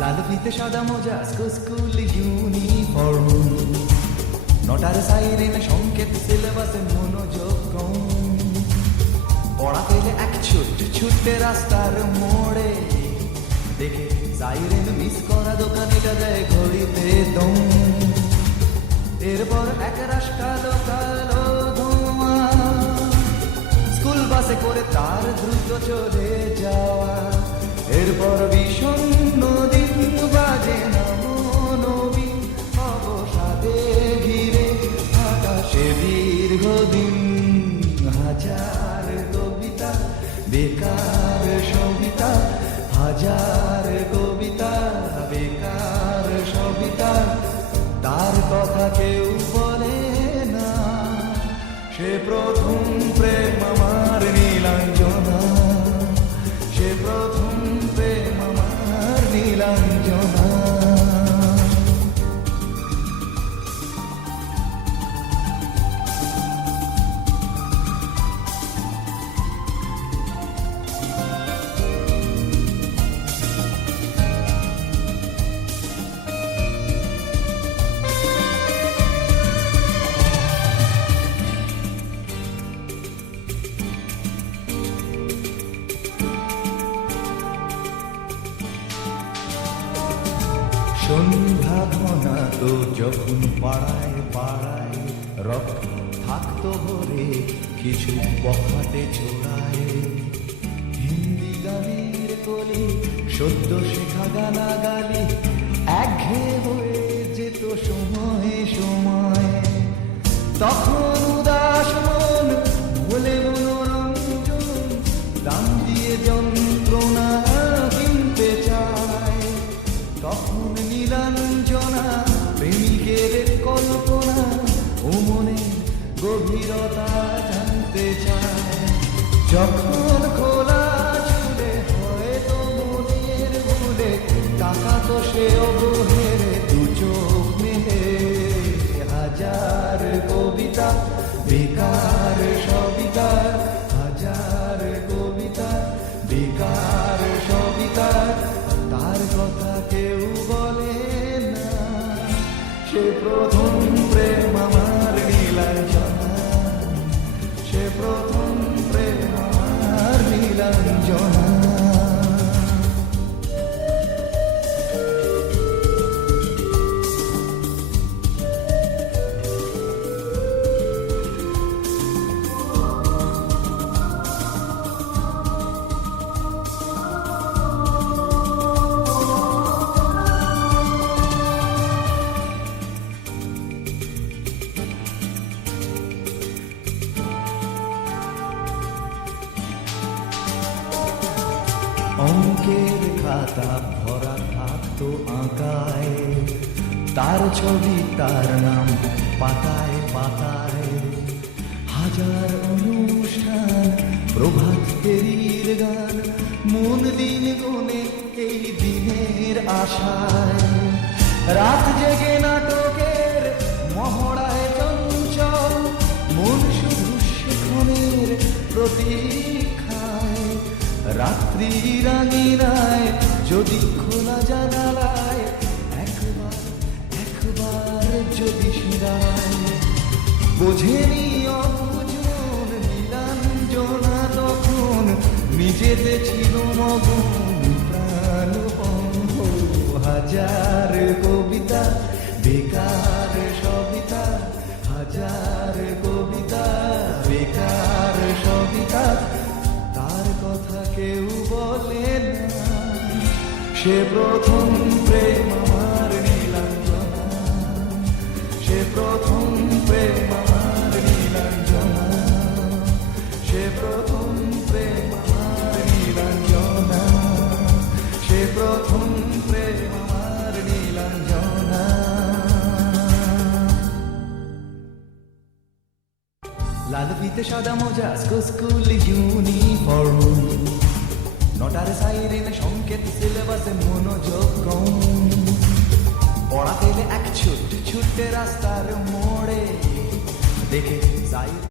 লাল ফিতে সাদা মোজা স্কুল ইউনিফর্ম, নটার সাইরেন সংকেত সিলেবাসে মনোযোগ কম। পড়া পেলে এক ছুটে রাস্তার মোড়ে, দেখে সাইরেন মিস করা দোকানিটা দেয় ঘড়িতে দম। এরপর এক রাশ কালো কালো ধোঁয়া, স্কুল বাসে করে তার দ্রুত চলে যাওয়া। এরপর বিষণ্ণ দিন বাজে নমো নবীন, অবসাদে ঘিরে আকাশে দীর্ঘদিন। হাজার কবিতা বেকার সবিতা, হাজার কবিতা বেকার সবিতা, তার কথা কেউ বলে না। সে প্রথম প্রেম আমার নীলাঞ্জনা, সে প্রথম প্রেম আমার নীলাঞ্জনা। সন্ধ্যা ঘনা তো যখন পাড়ায় পাড়ায় রক্ত থাকতো ভরে কিছু বখাটে ছোড়ায়। হিন্দি গানের কোলে সদ্য শেখা গালাগালি একঘেয়ে হয়ে যেত সময়ে সময়। তখন উদাস মন বলে মনোরঞ্জন, দাম দিয়ে যন্ত্রণা কিনতে চায়। তখন নীলাঞ্জনা প্রেমিকের কল্পনা ও মনে গভীরতা জানতে চায়। যখন খোলা চুলে হয়তো মনের ভুলে তাকাতো সে অবহেরে দু চোখ মেলে। হাজার কবিতা বেকার সবিতা, হাজার কবিতা বেকার সবিতা, তার কথা কেউ বলে না। সে প্রথম প্রেম আমার নীলাঞ্জনা, সে প্রথম প্রেম আমার নীলাঞ্জনা। অঙ্কের খাতা ভরা থাকতো আঁকায়, তার ছবি তার নাম পাতায় পাতায়। হাজার অনুষ্ঠান প্রভাত ফেরির গান, মন দিন গুনে এই দিনের আশায়। রাত জেগে নাটকের মহড়ায় চঞ্চল, মন শুধু সেখানের প্রতীক্ষায়। রাত্রি রাঙিনায় যদি খোলা জানালায় একবার একবার যদি শিরায়। বোঝেনি অবুঝন নীলাঞ্জনা তখন, নিজেতে ছিল মগন প্রাণ। হাজার কবিতা বেকার সবিতা, হাজার কবিতা বেকার সবিতা, তার কথা কেউ বলে না। সে প্রথম প্রেম আমার নীলাঞ্জনা, সে প্রথম প্রেম আমার নীলাঞ্জনা, সে প্রথম প্রেম আমার নীলাঞ্জনা, সে প্রথম প্রেম আমার নীলাঞ্জনা। লাল ফিতে সাদা মোজা স্কুল ইউনিফর্ম, নটার সাইরেন সংকেত সিলেবাসে মনোযোগ কম। পড়া পেলে এক ছুটে রাস্তার মোড়ে, দেখে